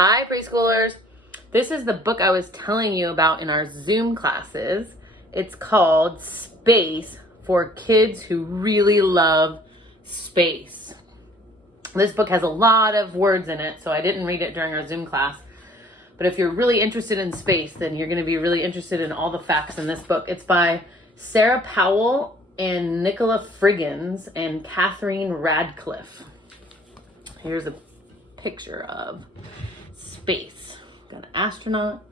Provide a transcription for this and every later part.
Hi, preschoolers. This is the book I was telling you about in our Zoom classes. It's called Space for Kids Who Really Love Space. This book has a lot of words in it, so I didn't read it during our Zoom class. But if you're really interested in space, then you're going to be really interested in all the facts in this book. It's by Sarah Powell and Nicola Friggins and Catherine Radcliffe. Here's a picture of space. Got an astronaut.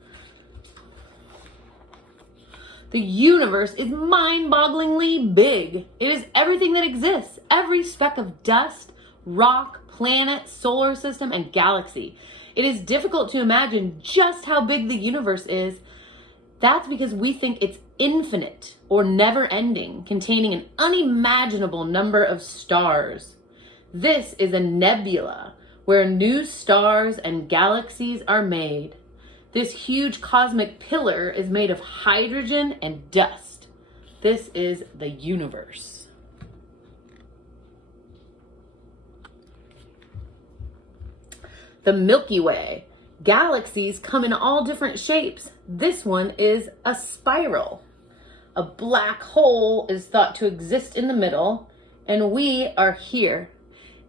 The universe is mind-bogglingly big. It is everything that exists. Every speck of dust, rock, planet, solar system, and galaxy. It is difficult to imagine just how big the universe is. That's because we think it's infinite or never-ending, containing an unimaginable number of stars. This is a nebula, where new stars and galaxies are made. This huge cosmic pillar is made of hydrogen and dust. This is the universe. The Milky Way. Galaxies come in all different shapes. This one is a spiral. A black hole is thought to exist in the middle, and we are here.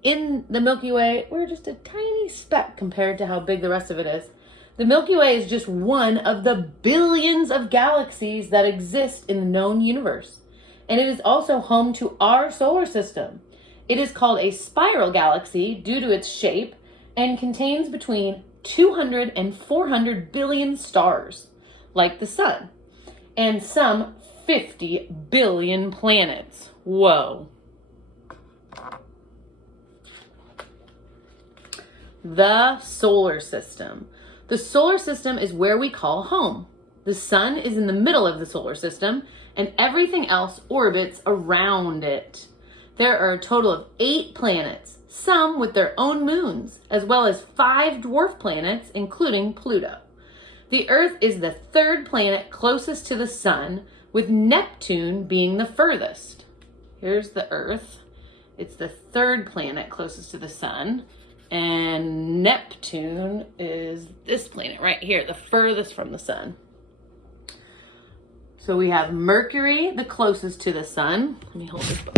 In the Milky Way, we're just a tiny speck compared to how big the rest of it is. The Milky Way is just one of the billions of galaxies that exist in the known universe. And it is also home to our solar system. It is called a spiral galaxy due to its shape and contains between 200 and 400 billion stars, like the sun, and some 50 billion planets. Whoa. The solar system. The solar system is where we call home. The sun is in the middle of the solar system, and everything else orbits around it. There are a total of 8 planets, some with their own moons, as well as 5 dwarf planets, including Pluto. The Earth is the 3rd planet closest to the sun, with Neptune being the furthest. Here's the Earth. It's the 3rd planet closest to the sun. And Neptune is this planet right here, the furthest from the sun. So we have Mercury, the closest to the sun. Let me hold this book.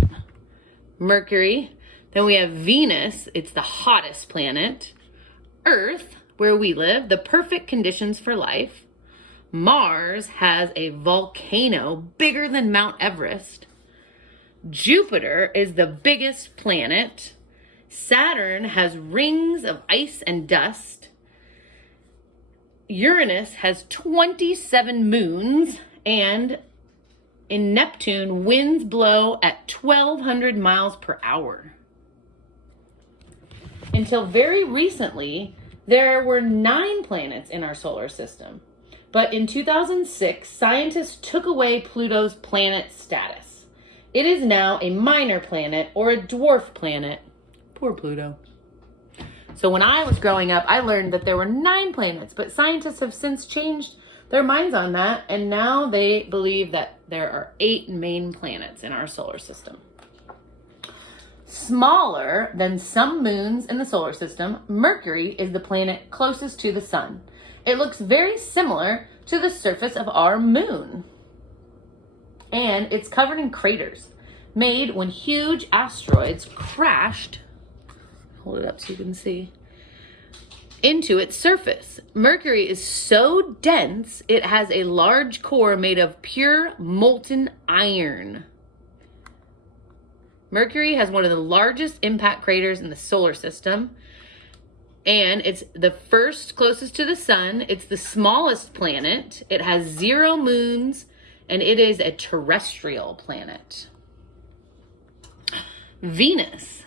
Mercury. Then we have Venus. It's the hottest planet. Earth, where we live, the perfect conditions for life. Mars has a volcano bigger than Mount Everest. Jupiter is the biggest planet. Saturn has rings of ice and dust. Uranus has 27 moons, and in Neptune, winds blow at 1,200 miles per hour. Until very recently, there were 9 planets in our solar system. But in 2006, scientists took away Pluto's planet status. It is now a minor planet or a dwarf planet. Poor Pluto. So when I was growing up, I learned that there were 9 planets, but scientists have since changed their minds on that, and now they believe that there are 8 main planets in our solar system. Smaller than some moons in the solar system, Mercury is the planet closest to the sun. It looks very similar to the surface of our moon. And it's covered in craters, made when huge asteroids crashed, hold it up so you can see, into its surface. Mercury is so dense, it has a large core made of pure molten iron. Mercury has one of the largest impact craters in the solar system, and it's the first closest to the sun. It's the smallest planet. It has 0 moons, and it is a terrestrial planet. Venus.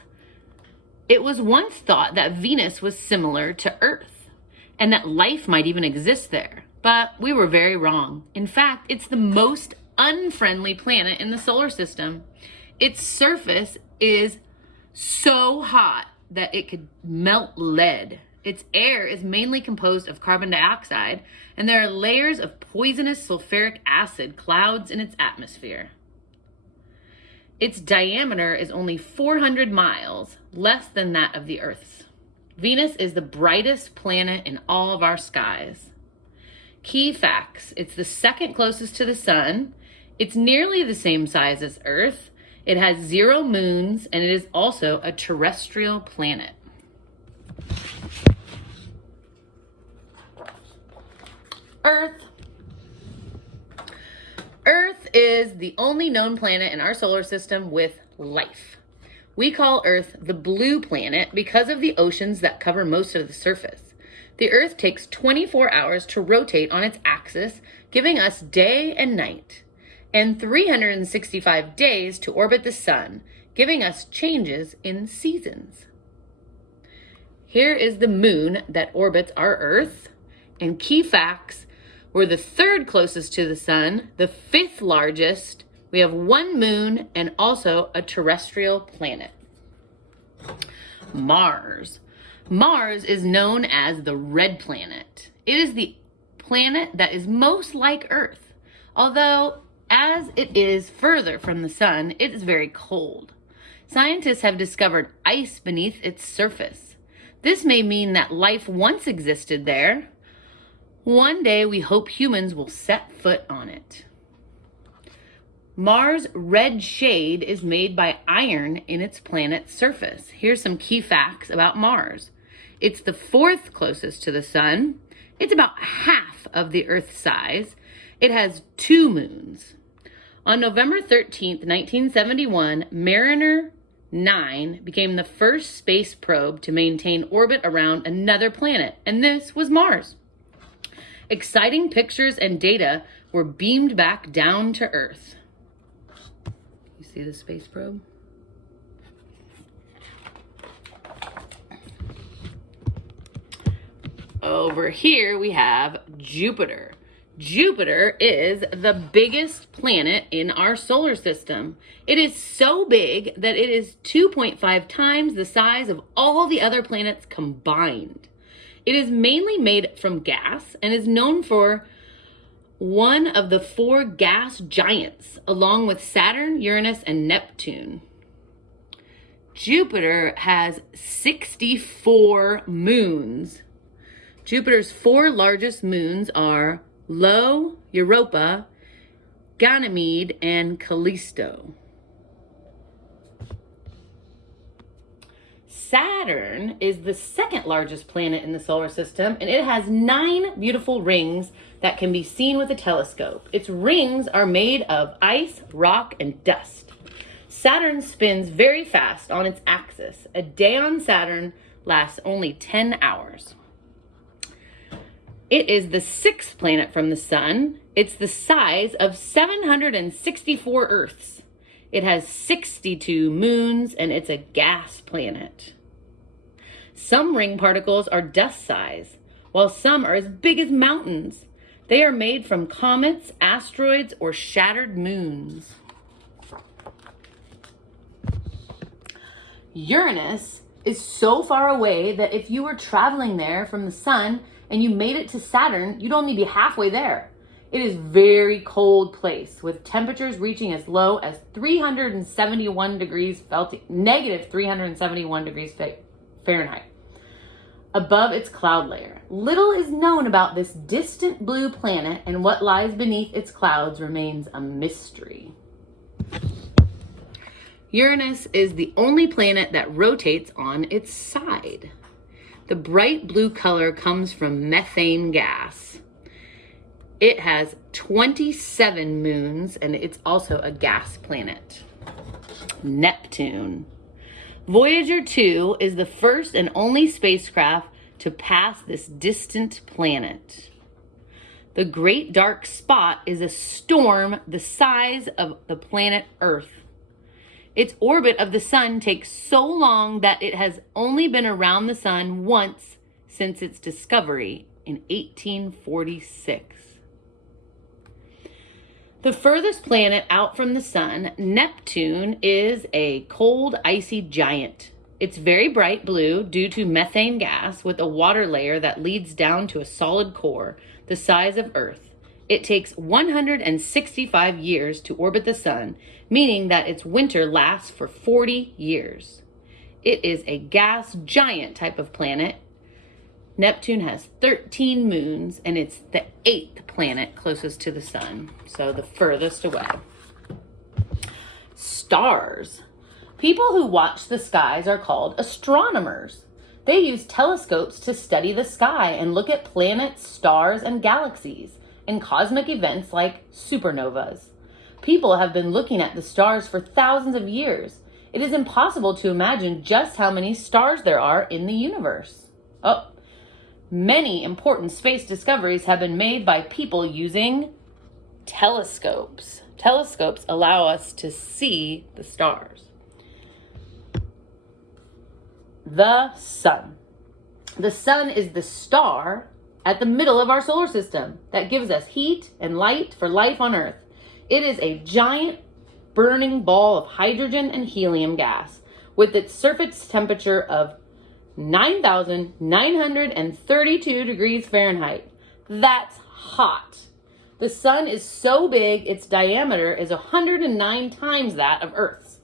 It was once thought that Venus was similar to Earth and that life might even exist there, but we were very wrong. In fact, it's the most unfriendly planet in the solar system. Its surface is so hot that it could melt lead. Its air is mainly composed of carbon dioxide, and there are layers of poisonous sulfuric acid clouds in its atmosphere. Its diameter is only 400 miles, less than that of the Earth's. Venus is the brightest planet in all of our skies. Key facts: it's the second closest to the sun. It's nearly the same size as Earth. It has 0 moons, and it is also a terrestrial planet. Earth. Earth is the only known planet in our solar system with life. We call Earth the blue planet because of the oceans that cover most of the surface. The Earth takes 24 hours to rotate on its axis, giving us day and night, and 365 days to orbit the sun, giving us changes in seasons. Here is the moon that orbits our Earth, and key facts: we're the 3rd closest to the sun, the 5th largest. We have 1 moon and also a terrestrial planet. Mars. Mars is known as the red planet. It is the planet that is most like Earth, although as it is further from the sun, it is very cold. Scientists have discovered ice beneath its surface. This may mean that life once existed there. One day we hope humans will set foot on it. Mars' red shade is made by iron in its planet's surface. Here's some key facts about Mars. It's the 4th closest to the sun. It's about half of the Earth's size. It has 2 moons. On November 13th, 1971, Mariner 9 became the first space probe to maintain orbit around another planet, and this was Mars. Exciting pictures and data were beamed back down to Earth. You see the space probe? Over here we have Jupiter. Jupiter is the biggest planet in our solar system. It is so big that it is 2.5 times the size of all the other planets combined. It is mainly made from gas and is known for one of the 4 gas giants, along with Saturn, Uranus, and Neptune. Jupiter has 64 moons. Jupiter's 4 largest moons are Io, Europa, Ganymede, and Callisto. Saturn is the 2nd largest planet in the solar system, and it has 9 beautiful rings that can be seen with a telescope. Its rings are made of ice, rock, and dust. Saturn spins very fast on its axis. A day on Saturn lasts only 10 hours. It is the 6th planet from the sun. It's the size of 764 Earths. It has 62 moons, and it's a gas planet. Some ring particles are dust size, while some are as big as mountains. They are made from comets, asteroids, or shattered moons. Uranus is so far away that if you were traveling there from the sun and you made it to Saturn, you'd only be halfway there. It is a very cold place with temperatures reaching as low as 371 degrees negative 371 degrees Fahrenheit above its cloud layer. Little is known about this distant blue planet, and what lies beneath its clouds remains a mystery. Uranus is the only planet that rotates on its side. The bright blue color comes from methane gas. It has 27 moons, and it's also a gas planet. Neptune. Voyager 2 is the first and only spacecraft to pass this distant planet. The Great Dark Spot is a storm the size of the planet Earth. Its orbit of the sun takes so long that it has only been around the sun once since its discovery in 1846. The furthest planet out from the sun, Neptune, is a cold, icy giant. It's very bright blue due to methane gas with a water layer that leads down to a solid core the size of Earth. It takes 165 years to orbit the sun, meaning that its winter lasts for 40 years. It is a gas giant type of planet. Neptune has 13 moons, and it's the 8th planet closest to the sun, so the furthest away. Stars. People who watch the skies are called astronomers. They use telescopes to study the sky and look at planets, stars, and galaxies, and cosmic events like supernovas. People have been looking at the stars for thousands of years. It is impossible to imagine just how many stars there are in the universe. Many important space discoveries have been made by people using telescopes. Telescopes allow us to see the stars. The sun. The sun is the star at the middle of our solar system that gives us heat and light for life on Earth. It is a giant burning ball of hydrogen and helium gas with its surface temperature of 9,932 degrees Fahrenheit. That's hot. The sun is so big, its diameter is 109 times that of Earth's.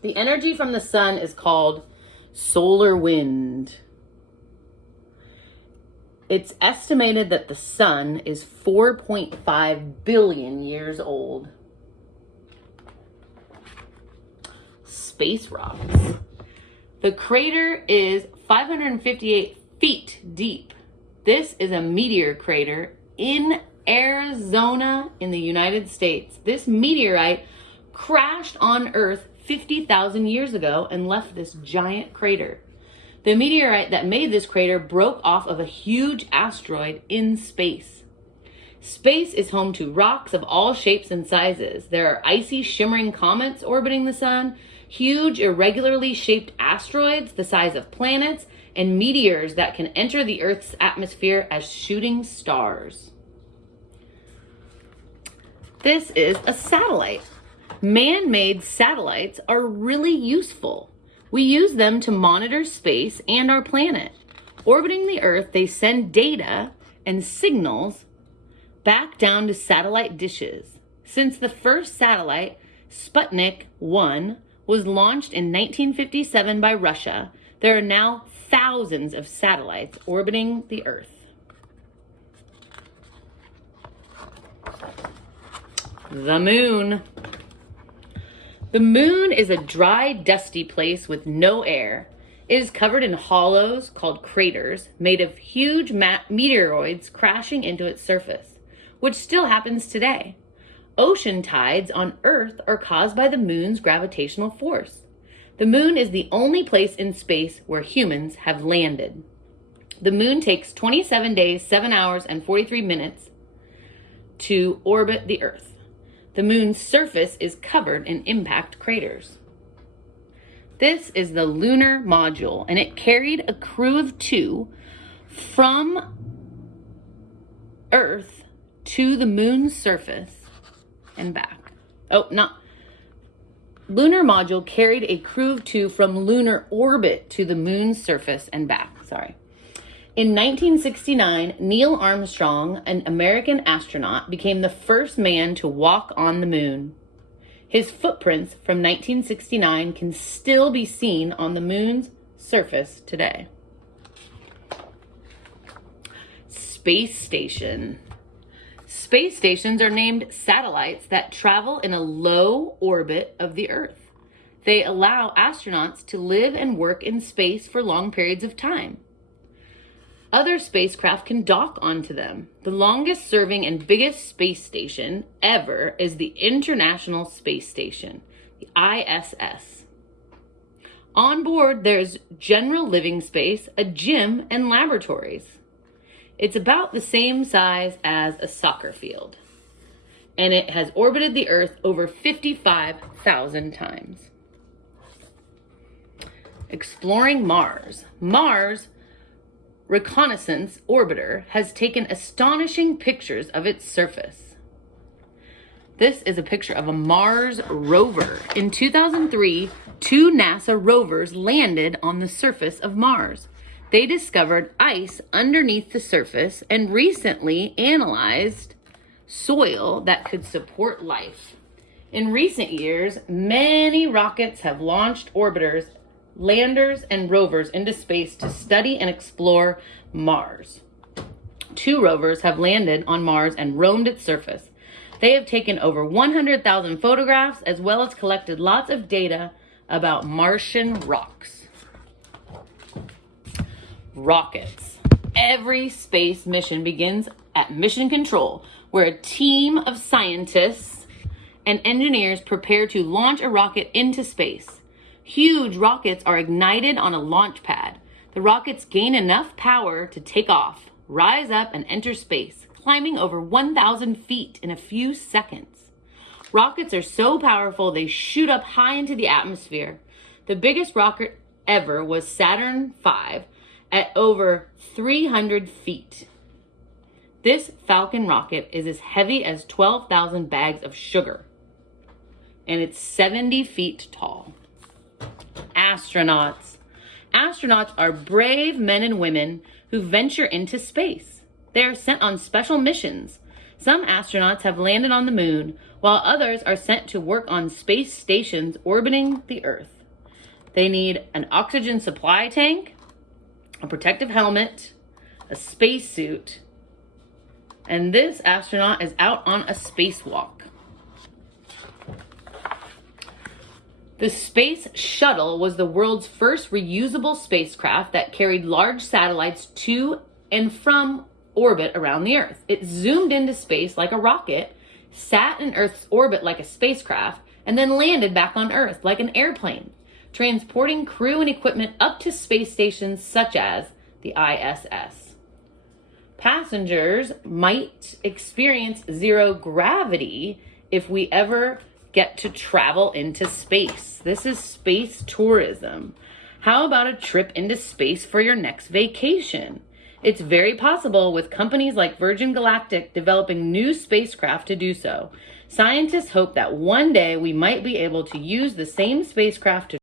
The energy from the sun is called solar wind. It's estimated that the sun is 4.5 billion years old. Space rocks. The crater is 558 feet deep. This is a meteor crater in Arizona in the United States. This meteorite crashed on Earth 50,000 years ago and left this giant crater. The meteorite that made this crater broke off of a huge asteroid in space. Space is home to rocks of all shapes and sizes. There are icy, shimmering comets orbiting the sun, huge, irregularly shaped asteroids the size of planets, and meteors that can enter the Earth's atmosphere as shooting stars. This is a satellite. Man-made satellites are really useful. We use them to monitor space and our planet. Orbiting the Earth, they send data and signals back down to satellite dishes. Since the first satellite, Sputnik 1, was launched in 1957 by Russia, there are now thousands of satellites orbiting the Earth. The moon. The moon is a dry, dusty place with no air. It is covered in hollows called craters made of huge meteoroids crashing into its surface, which still happens today. Ocean tides on Earth are caused by the moon's gravitational force. The moon is the only place in space where humans have landed. The moon takes 27 days, 7 hours, and 43 minutes to orbit the Earth. The moon's surface is covered in impact craters. This is the lunar module, and it carried a crew of 2 from Earth to the moon's surface and back. Lunar module carried a crew of 2 from lunar orbit to the moon's surface and back. In 1969, Neil Armstrong, an American astronaut, became the first man to walk on the moon. His footprints from 1969 can still be seen on the moon's surface today. Space station. Space stations are named satellites that travel in a low orbit of the Earth. They allow astronauts to live and work in space for long periods of time. Other spacecraft can dock onto them. The longest serving and biggest space station ever is the International Space Station, the ISS. On board, there's general living space, a gym, and laboratories. It's about the same size as a soccer field, and it has orbited the Earth over 55,000 times. Exploring Mars. Mars Reconnaissance Orbiter has taken astonishing pictures of its surface. This is a picture of a Mars rover. In 2003, 2 NASA rovers landed on the surface of Mars. They discovered ice underneath the surface and recently analyzed soil that could support life. In recent years, many rockets have launched orbiters, landers, and rovers into space to study and explore Mars. 2 rovers have landed on Mars and roamed its surface. They have taken over 100,000 photographs as well as collected lots of data about Martian rocks. Rockets. Every space mission begins at Mission Control, where a team of scientists and engineers prepare to launch a rocket into space. Huge rockets are ignited on a launch pad. The rockets gain enough power to take off, rise up, and enter space, climbing over 1,000 feet in a few seconds. Rockets are so powerful they shoot up high into the atmosphere. The biggest rocket ever was Saturn V at over 300 feet. This Falcon rocket is as heavy as 12,000 bags of sugar, and it's 70 feet tall. Astronauts. Astronauts are brave men and women who venture into space. They are sent on special missions. Some astronauts have landed on the moon, while others are sent to work on space stations orbiting the Earth. They need an oxygen supply tank, a protective helmet, a spacesuit, and this astronaut is out on a spacewalk. The Space Shuttle was the world's first reusable spacecraft that carried large satellites to and from orbit around the Earth. It zoomed into space like a rocket, sat in Earth's orbit like a spacecraft, and then landed back on Earth like an airplane, transporting crew and equipment up to space stations such as the ISS. Passengers might experience zero gravity if we ever get to travel into space. This is space tourism. How about a trip into space for your next vacation? It's very possible with companies like Virgin Galactic developing new spacecraft to do so. Scientists hope that one day we might be able to use the same spacecraft to